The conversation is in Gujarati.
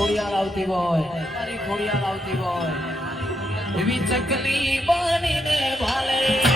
ખોડિયાર આવતી હોય, તારી ખોડિયાર આવતી હોય, એવી ચકલી બનીને ભાલે.